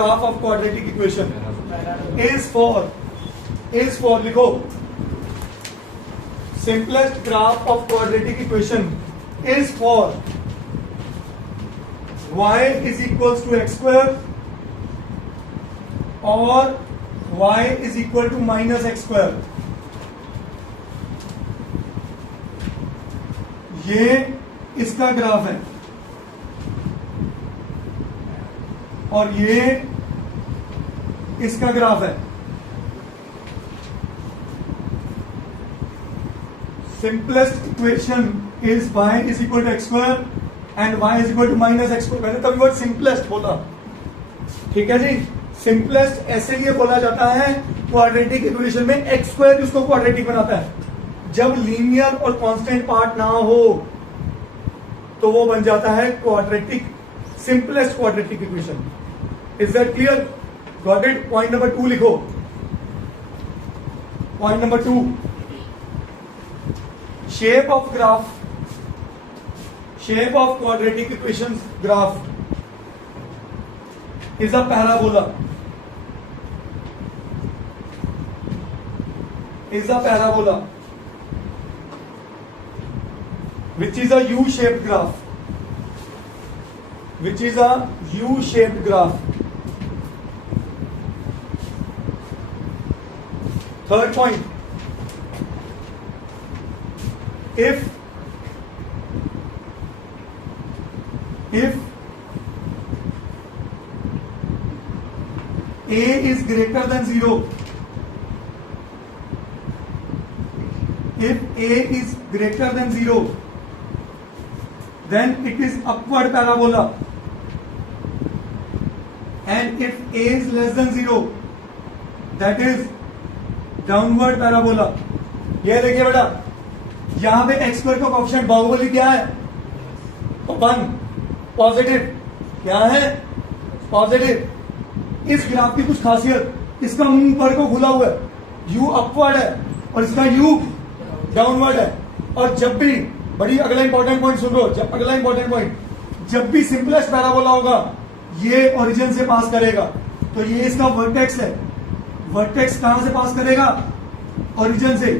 graph of quadratic equation is for लिखो simplest graph of quadratic equation is for y is equals to x square और y is equal to minus x square. ये इसका graph है और ये इसका graph है. Simplest equation is y is equal to x square and y is equal to minus x square. मैंने तभी वर्ड सिंपलेस्ट बोला, ठीक है जी. सिंपलेस्ट ऐसे लिए बोला जाता है क्वाड्रेटिक इक्वेशन में एक्स स्क्वायर उसको क्वाड्रेटिक बनाता है. जब लीनियर और कांस्टेंट पार्ट ना हो तो वो बन जाता है quadratic, simplest quadratic equation. Is that clear? Got it? Point number 2 लिखो. Point number 2, shape of graph, shape of quadratic equations graph is a parabola, which is a U-shaped graph, Third point, if a is greater than 0, then it is upward parabola, and if a is less than 0, that is downward parabola. ये देखिए बेटा, यहां पे x square का coefficient Baahubali क्या है? 1 positive. क्या है? पॉजिटिव. इस ग्राफ की कुछ खासियत, इसका मुंह ऊपर को खुला हुआ है, यू अपवर्ड है और इसका यू डाउनवर्ड है. और जब भी, बड़ी अगला इंपॉर्टेंट पॉइंट सुन लो, जब भी सिंपलेस्ट पैराबोला होगा ये ओरिजिन से पास करेगा. तो ये इसका वर्टेक्स है. वर्टेक्स कहां से पास करेगा? ओरिजिन से.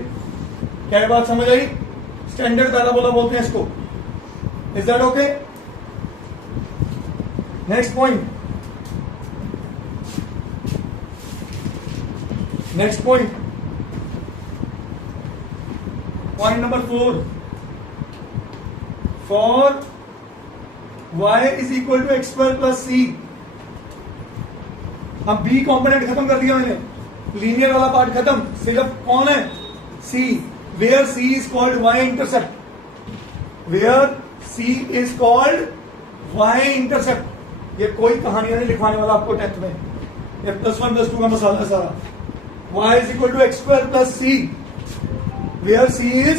क्या बात समझ आई? स्टैंडर्ड पैराबोला बोलते हैं इसको. Is that okay? Next point, point number 4, for y is equal to x square plus c. अब b कॉम्पोनेंट खत्म कर दिया मैंने, लीनियर वाला पार्ट खत्म, सिर्फ कौन है? c. Where c is called y intercept. ये कोई कहानियां नहीं लिखवाने वाला आपको टेंथ में, ये +1 +2 का मसाला है सारा. y is equal to x square plus c, where c is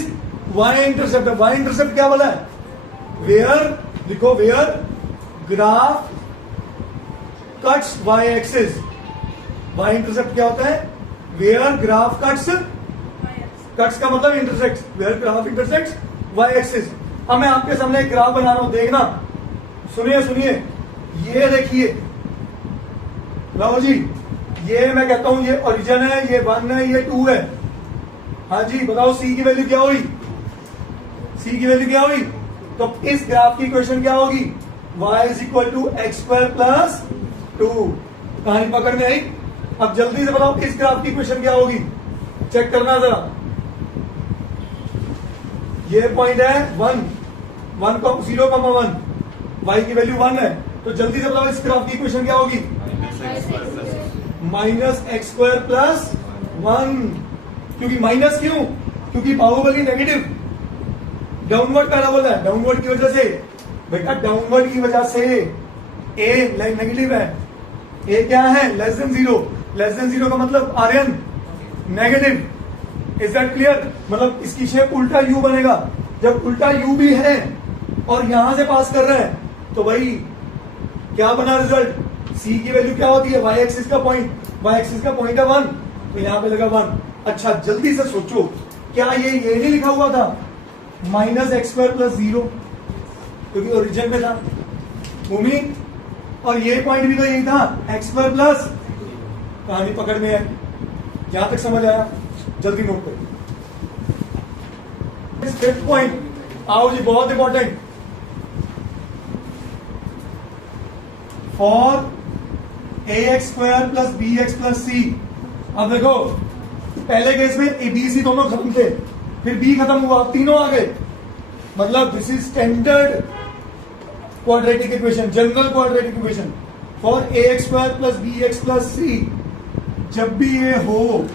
y intercept. y intercept क्या बोला है? Where graph cuts y axis. y intercept क्या होता है? वेयर ग्राफ कट्स का मतलब intersects. Where graph intersects y axis. अब मैं आपके सामने एक ग्राफ बना रहा हूं, देखना, सुनिए. ये देखिए, लो जी, ये मैं कहता हूं ये ओरिजिन है, ये 1 है, ये 2 है. हाँ जी, बताओ c की वैल्यू क्या हुई? तो इस ग्राफ की इक्वेशन क्या होगी? y is equal to x square plus 2. कहानी पकड़ में आई? अब जल्दी से बताओ इस ग्राफ की इक्वेशन क्या होगी? चेक करना जरा. ये पॉइंट है 1, 0,1, y की वैल्यू 1 है. तो जल्दी से बताओ इस ग्राफ की इक्वेशन क्या होगी? Minus x square plus 1. क्योंकि माइनस क्यों? क्योंकि बाहुबली नेगेटिव, डाउनवर्ड पैराबोला है. डाउनवर्ड की वजह से बेटा, डाउनवर्ड की वजह से a नेगेटिव है. a क्या है? Less than 0. लेस देन 0 का मतलब आर्यन नेगेटिव. Is that clear? मतलब इसकी शेप उल्टा यू बनेगा. जब उल्टा यू भी है और यहां से पास कर रहे हैं तो भाई क्या बना रिजल्ट? c की वैल्यू क्या होती है? y एक्सिस का पॉइंट है 1, तो यहां पे लगा 1. अच्छा, जल्दी से सोचो, क्या ये नहीं लिखा हुआ था माइनस एक्स स्क्वायर प्लस 0, क्योंकि ओरिजिन में था. भूमि और ये पॉइंट भी तो यही था, एक्स स्क्वायर प्लस, कहानी पकड़ में है, यहां तक समझ आया? जल्दी नोट करो। फिफ्थ पॉइंट, आओ जी, बहुत important, for a x square plus b x plus c. अब देखो, पहले केस में ए बी सी दोनों खत्म थे, फिर बी खत्म हुआ, तीनों आ गए, मतलब this is standard quadratic equation, general quadratic equation for a x square plus b x plus c. जब भी ये हो,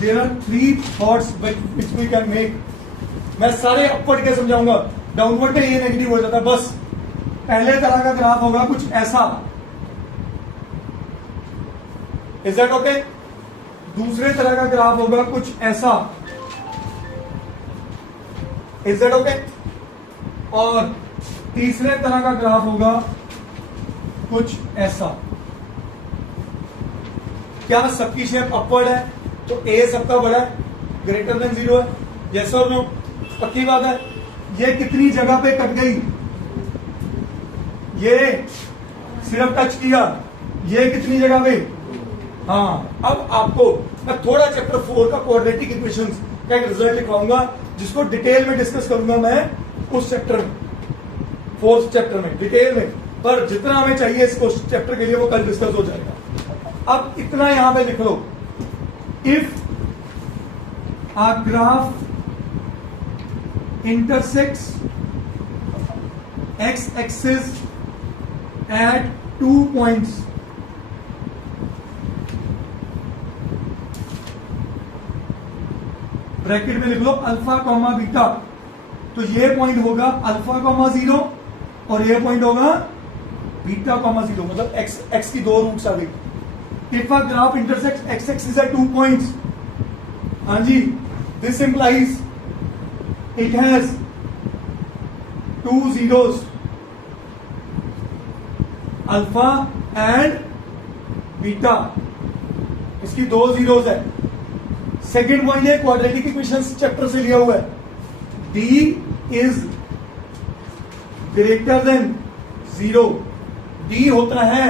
there are 3 thoughts which we can make. मैं सारे अपवर्ड के समझाऊंगा, डाउनवर्ड पे ये नेगेटिव हो जाता है। बस पहले तरह का ग्राफ होगा कुछ ऐसा, इज दैट ओके? दूसरे तरह का ग्राफ होगा कुछ ऐसा, इज दैट ओके? और तीसरे तरह का ग्राफ होगा कुछ ऐसा। क्या सबकी शेप अपवर्ड है? तो ए सबका बड़ा है, ग्रेटर देन 0 है, यस और नो? पक्की बात है। ये कितनी जगह पे कट गई? ये सिर्फ टच किया, ये कितनी जगह पे? हाँ, अब आपको मैं थोड़ा चैप्टर 4 का क्वाड्रेटिक इक्वेशंस का एक रिजल्ट लिखवाऊंगा, जिसको डिटेल में डिस्कस करूंगा मैं उस चैप्टर में, 4th चैप्टर में डिटेल में, पर जितना हमें चाहिए इस चैप्टर के लिए वो कल डिस्कस हो जाएगा। अब इतना यहां पे लिख लो, if a graph intersects x axis at 2 points, bracket में लिख लो अल्फा कॉमा बीटा। तो ये पॉइंट होगा अल्फा कॉमा 0 और ये पॉइंट होगा बीटा कॉमा 0, मतलब x की 2 रूट्स आ गई। If a graph intersect x axis at 2 points, हाँ जी, this implies it has 2 zeros, alpha and beta, इसकी 2 जीरोस है। सेकेंड पॉइंट है क्वाड्रेटिक इक्वेशंस चैप्टर से लिया हुआ है, d is greater than 0। d होता है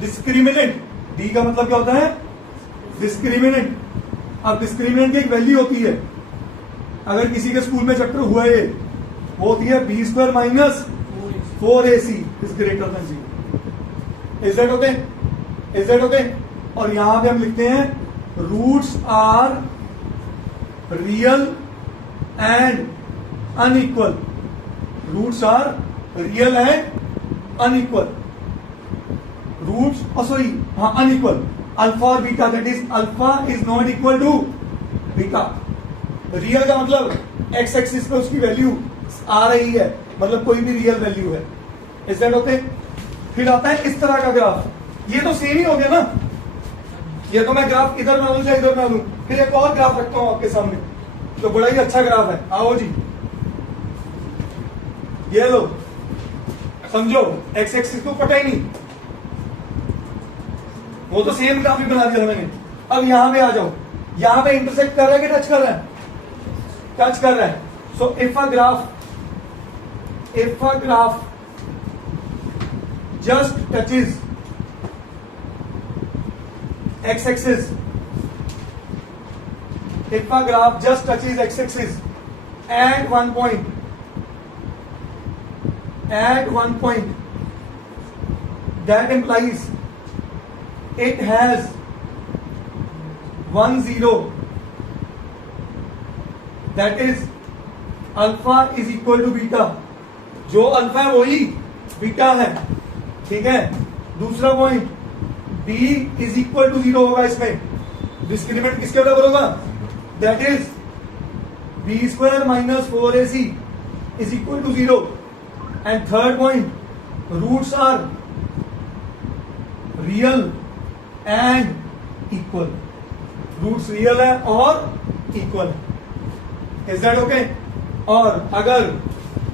डिस्क्रिमिनेंट, d का मतलब क्या होता है? डिस्क्रिमिनेंट। अब डिस्क्रिमिनेंट की एक वैल्यू होती है, अगर किसी के स्कूल में चैप्टर हुआ है, वो होती है b square minus 4ac is greater than 0। Is that okay? Is that okay? और यहां पे हम लिखते हैं roots are real and unequal. Roots are real and unequal. Roots sorry, हाँ, अनइक्वल। अल्फा और beta, that is alpha is not equal to beta. Real का मतलब एक्स एक्सिस पे उसकी वैल्यू आ रही है, मतलब कोई भी रियल वैल्यू है। Is that okay? फिर आता है इस तरह का ग्राफ, ये तो सेम ही हो गया ना, ये तो मैं ग्राफ इधर बना लूं चाहे इधर बना लूं। फिर एक और ग्राफ रखता हूं आपके सामने, तो बड़ा ही अच्छा ग्राफ है, आओ जी, ये लो, समझो, एक्स एक्सिस तो पता ही नहीं, वो तो सेम ग्राफ ही बना दिया मैंने। अब यहां पे आ जाओ, यहां पे इंटरसेक्ट कर रहा है कि टच कर रहा है? टच कर रहा है। So if a graph just touches x axis, if a graph just touches x axis at one point, that implies it has 1 0, that is alpha is equal to beta। जो alpha है वही beta है, ठीक है। दूसरा point, d is equal to 0 होगा, इसमें discriminant किसके बराबर होगा? That is b square minus 4ac is equal to 0। And third point, roots are real and equal. Roots real है और इक्वल है। Is that okay? और अगर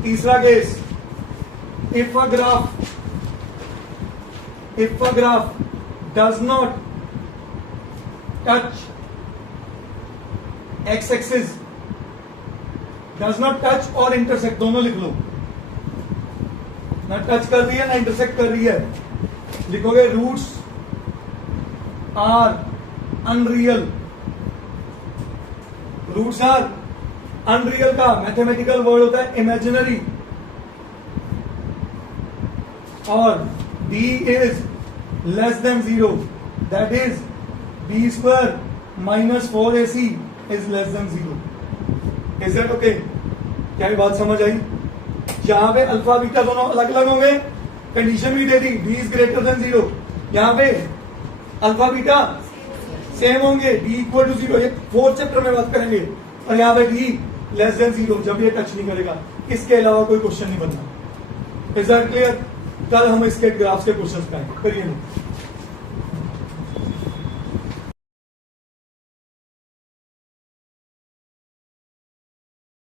तीसरा case, if a graph does not touch x axis, does not touch और intersect, दोनों लिख लो, ना टच कर रही है ना इंटरसेक्ट कर रही है, लिखोगे roots are unreal. Roots are unreal का मैथमेटिकल वर्ड होता है इमेजिनरी, और b is less than 0, that is b square minus 4ac is less than 0. Is that okay? क्या ये बात समझ आई? यहां पे अल्फा बीटा दोनों अलग अलग होंगे, कंडीशन भी दे दी b is greater than 0, यहां पे अल्फा बीटा सेम होंगे, b इक्वल टू 0, ये 4th चैप्टर में बात करेंगे, और यहां पे b लेस देन 0 जब ये टच नहीं करेगा, इसके अलावा कोई क्वेश्चन नहीं बनना। Is that clear? कल हम इसके ग्राफ्स के क्वेश्चन करेंगे।